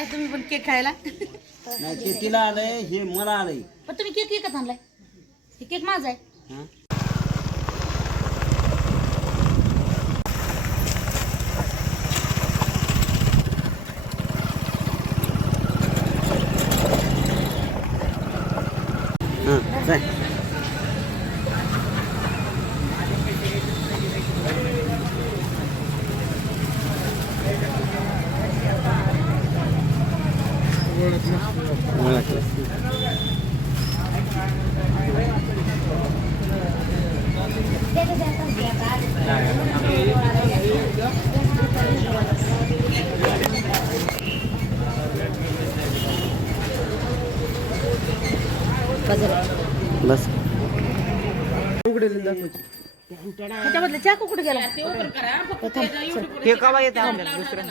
या तुम्ही पण केक खायला? नाही ते तिला आलंय हे मला आलंय. पण तुम्ही केक एकच आणलाय. हे केक माझा आहे. हा? हा, जाय. ओळखलं. बस त्याच्यामधलं चाकू कुठे गेला? ते कवा येते आपल्याला? दुसरं?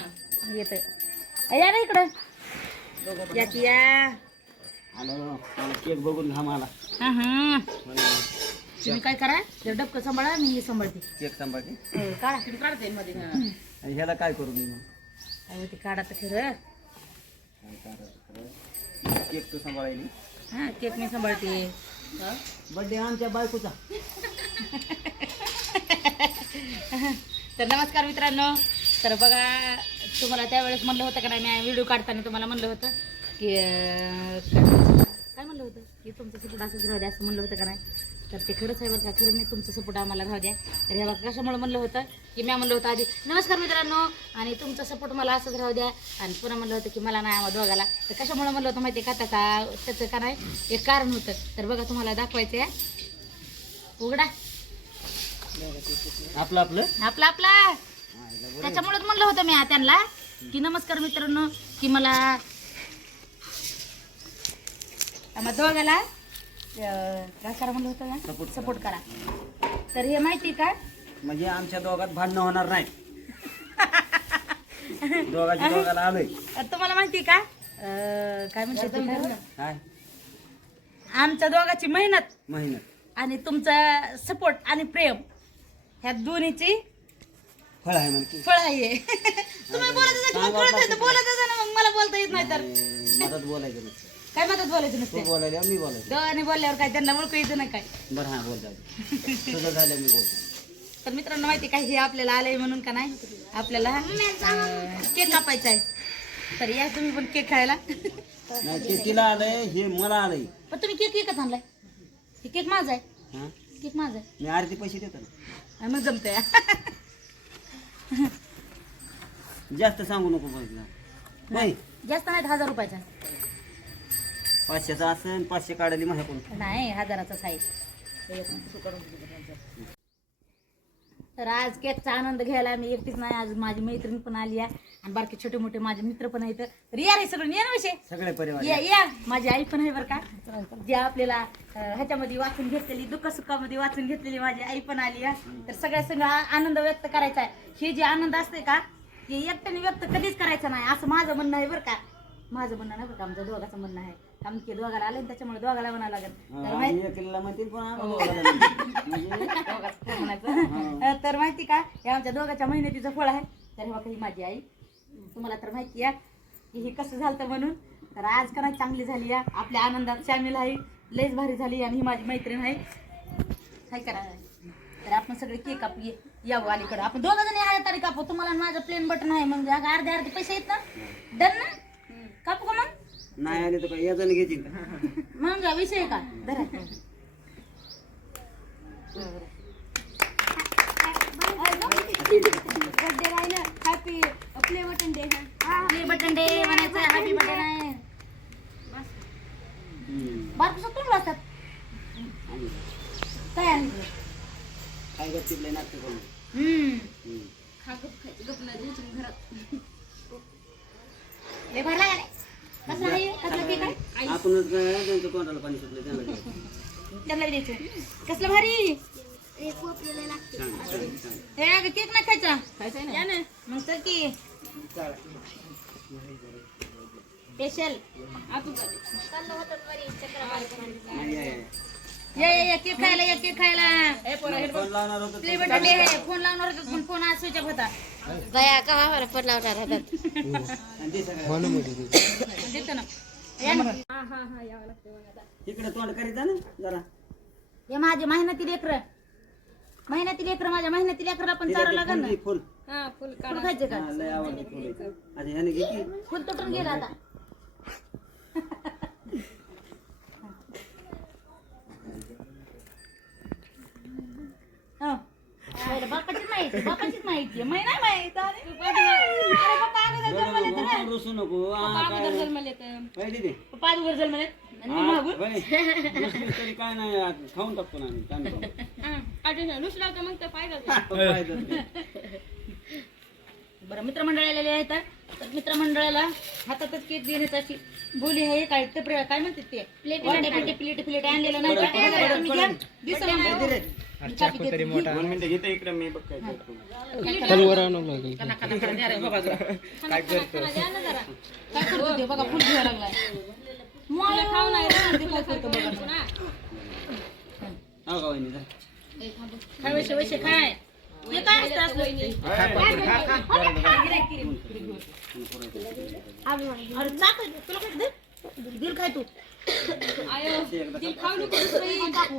येत या ना इकडं. या आलो मला केक बघून घाम आला. हा, हा. तुम्ही काय करा जर डबकं सांभाळा मी हे सांभाळते. केक सांभाळते? हो, काढा. काढते मध्ये आणि ह्याला काय करू मी मग? काय होते काढा तर खरं. केक तू सांभाळायली. हा केक मी सांभाळते. बर्थडे आमच्या बायकोचा. तर नमस्कार मित्रांनो. तर बघा तुम्हाला त्यावेळेस म्हणलं होतं का नाही मी व्हिडिओ काढताना तुम्हाला म्हणलं होतं की काय म्हणलं होतं? की तुमचं सगळं असंच राहते असं म्हणलं होतं का नाही? तर ते खरंच आहे बरं का. खरं नाही तुमचं सपोर्ट आम्हाला राहू द्या. तर हे बघा कशामुळे म्हणलं होतं की मी म्हणलं होतं आधी नमस्कार मित्रांनो. आणि तुमचा सपोर्ट मला असंच राहू द्या. आणि पुन्हा म्हणलं होतं की मला नाही आम्हा दोघाला तर कशामुळे म्हणलं होतं माहिती आहे का? त्याचा त्याचं का नाही एक कारण होतं. तर बघा तुम्हाला दाखवायचं आहे उघडा. आपलं आपलं? आपला आपला. त्याच्यामुळेच म्हणलं होतं मी त्यांना की नमस्कार मित्रांनो. की मला आम्हा दोघाला काय करा म्हणलं होतं Support सपोर्ट करा. तर हे माहिती का? म्हणजे आमच्या दोघात भांडणं होणार नाही. दोघाच्या दोघाला आलोय. अं, तुम्हाला माहिती का? अं, काय म्हणते ते खरं? काय? आमच्या दोघाची मेहनत मेहनत. आणि तुमचा सपोर्ट आणि प्रेम ह्या दोन्हीची फळ आहे म्हणते. फळ आहे. तुम्ही बोलत असा बोलत असा ना मग मला बोलता येत नाही तर. मदत बोलायचं नसतं. काय मदत बोलायचं तू नसते बोलायला मी बोलायचं. दोघांनी बोलल्यावर काय? त्यांना ओळखू येतं नाही काय? बरं हा बोल जाऊ तुझं झालं मी बोलतो. तर मित्रांनो माहिती काय हे आपल्याला आलंय म्हणून का नाही? आपल्याला अं, केक कापायचा आहे तर या तुम्ही पण केक खायला. नाही ते तिला आलंय हे मला आलंय. पण तुम्ही केक एकच आणलाय. हे केक माझा आहे. हा? केक माझा आहे. मी अर्धे पैसे देतो ना. आणि मग जमतंय. जास्त सांगू नको बघ नाही जास्त नाही हजार रुपयाचा. पाचशेचं असेल पाचशे काढली माझ्याकडून नाही हजाराचाच आहे तर आज केकचा आनंद घ्यायला मी एकटीच नाही आज माझी मैत्रीण पण आली आहे आणि बारके छोटे मोठे माझे मित्र पण आहेत. तर या रे सगळं या ना विषय सगळे परिवार. या या. माझी आई पण आहे बरं का. जे आपल्याला ह्याच्यामध्ये वाचून घेतलेली दुःख सुखामध्ये वाचून घेतलेली माझी आई पण आली आहे. तर सगळ्या सगळं आनंद व्यक्त करायचा आहे. हे जे आनंद असते का ते एकट्याने व्यक्त कधीच करायचं नाही. असं माझं म्हणणं आहे बरं का. माझं म्हणणं नाही बरं का आमचं दोघाचं म्हणणं आहे. आमचे दोघाला आले त्याच्यामुळे दोघाला म्हणावं लागेल. तर माहिती आणि एकीला म्हणतील पण आम्हाला दोघाला म्हणतील. म्हणजे म्हणायचं. तर माहिती का हे आमच्या दोघांच्या मेहनतीचं फळ आहे. तर हे बघा ही माझी आई. तुम्हाला तर माहिती आहे की हे कसं झालं म्हणून. तर आज का नाही चांगली झाली आहे आपल्या आनंदात सामील आहे. लयच भारी झाली आणि ही माझी मैत्रीण आहे. काय करा तर आपण सगळे केक कापू ये- यावं अलीकडं. आपण दोघं जण या तरी कापू. तुम्हाला आणि माझं प्लेन बटन आहे. म्हणजे अगं अर्धे अर्धे पैसे आहेत ना? डन ना? कापू का मग? नाही आले तर काय याचं घेतील. मग विषय आहे का धरा. Happy play button day play button day म्हणायचं हॅपी आहे वाजतात आणि काय आणलं काय करतील लय नाटकं करून? हम्म. हम्म. लय भारी लागले कसं आहे आहे? आपणच काय त्यांचं तोंडाला पाणी सुटलं त्याला द्यायचं. त्यांना बी द्यायचं. कसलं भारी? छान छान छान हे अगं केक नाही खायचा? खायचा ना. या ना मग तर की. स्पेशल नाही आहे. ये ये ये केक खायला ये केक खायला. ए पोरा फोन लावणार होतो प्ले बटन फोन लावणार होता पण फोन आज स्विच ऑफ होता. गया का मला पण लावणार हातात आणि ते सगळं देतो ना. ना. इकडे तोंड करीत जा ना जरा. हे माझे मेहनती लेकर. मेहनती लेकर माझ्या मेहनती लेकरला पण तिला चारा लागल फुल ना. फुल. फुल खायचे का? हा, लय आवडते फुल. आणि ह्याने घे की. फुल तुटून गेला आता. हो. पहिलं बापाचीच माहिती बापाचीच माहिती मै नाही माहीत. अरे अगोदर जन्मले तर नको, नको, रुसू नको. हा, काय? पहिले दे पप्पा अगोदर जन्मले आणि मी हा, मागून? बाई, रुसली तरी काय नाही आ, खाऊन टाकतो ना आम्ही नको. पाय. बरं मित्रमंडळाला आलेले आहेत तर? मित्रमंडळाला हातातच केक देण्याची अशी बोली आहे काय ते प्र- काय म्हणतात ते प्लेट प्लेट प्लेट प्लेट आणलेलं नाही का? तुम्ही घ्या. दिसा दे मग. रे. मी कापी देते. दोन मिनिटं घेते इकडे मी बघ काय करतो कना- कना- कना द्या रे बाबा जरा. काय करतो ते बघा फुल घ्यायला लागलाय मला खाऊ नाही ते काय करतो बघा. हो का वहिनी जा. खाय वैसे वैसे खाय हे काय असतं असलं? अरे चाक आहे, तुला काय दे? दिल खाय तू ते एकदा टाकू.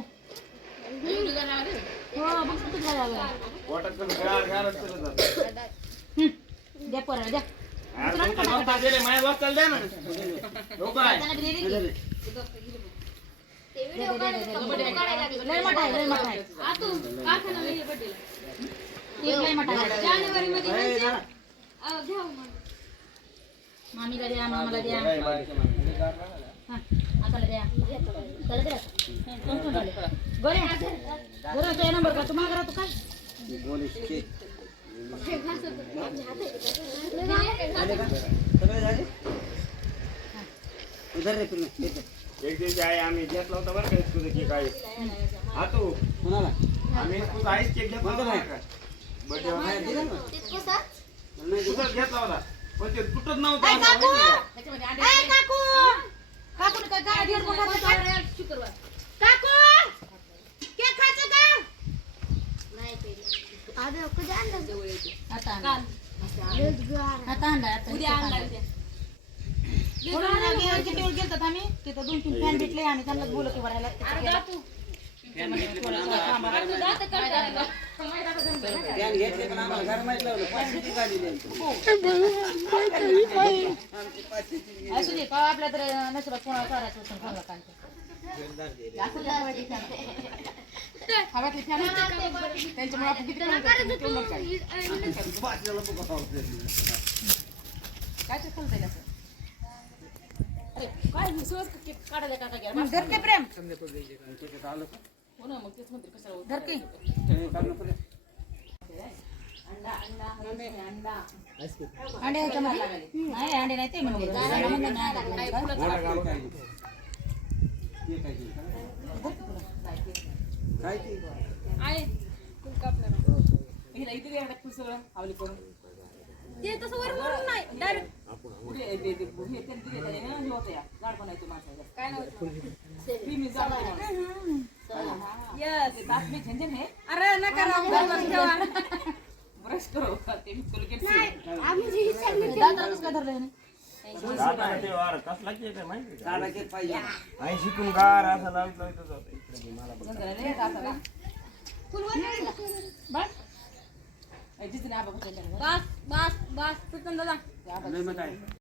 हो, मग कुठं खायला लागला? द्या पोराला, द्या. तुला नको ना. त्याला बी लय मोठा आहे, लय मोठा आहे. केक लय मोठा मामीला द्या मामाला द्या. हा, आकाला द्या. त्याला द्या. कोण कोण झाले? गोऱ्या गोऱ्या तुझा नंबर का तू माग राहतो काय? उधर रे फिर. एक आहे आम्ही घेतला होता बरं का तुझं केक आहे हा तू? कोणाला? आम्ही तुझा आईस केक घेतला कोणता होता बाई? बरं का? बर्थडे होता. दिला ना? नाही. तुझाच घेतला होता. पण ते तुटत नव्हता. ऐ, असा काकू! माहिती का? ऐ, काकू! काकू काय गाडी घेऊन बघा काकू! केक खायचं का? आता आणला. आता आणला आता उद्या आणला गेलतात आम्ही तिथं दोन तीन फॅन भेटले आणि त्यांना बोलत पण आपल्या तर नशिबात कोणाला करायचं होतं कोणाला काय असं नाही वाईट fan. हव्यातले fan असते. त्यांच्यामुळे आपण किती काम करतो, तेवढं काय. पाचशेला बघा काय ते खालतंय असं? अरे, काय हे सहज केक काढायला का काय घ्या? धर की प्रेम हो ना, मग तेच म्हणते कशाला धर की. अंडे ह्याच्यामध्ये? नाही अंडे नाही ते म्हणले अंडा म्हणजे नाही टाकलं. काय ते हिला इथे द्या, टाकून सगळं आवली करून. ते तसं वर वरून नाही डायरेक्ट आहे. काय नाव होतं? क्रीमी जाड बनायचं. Yes, ते दात मी झंझण आहे. अरे नका राव ब्रश करू ते मी चे. आम्ही जी ते कसला केक आहे माहिती का केक पाहिजे आई शिकून गार असं लावतो इथं जातं. इकडे मला बघ. आहे. फुलवर नाही का? बस. ए, जिजूने आबा कुठे गेला? बस बस बस दादा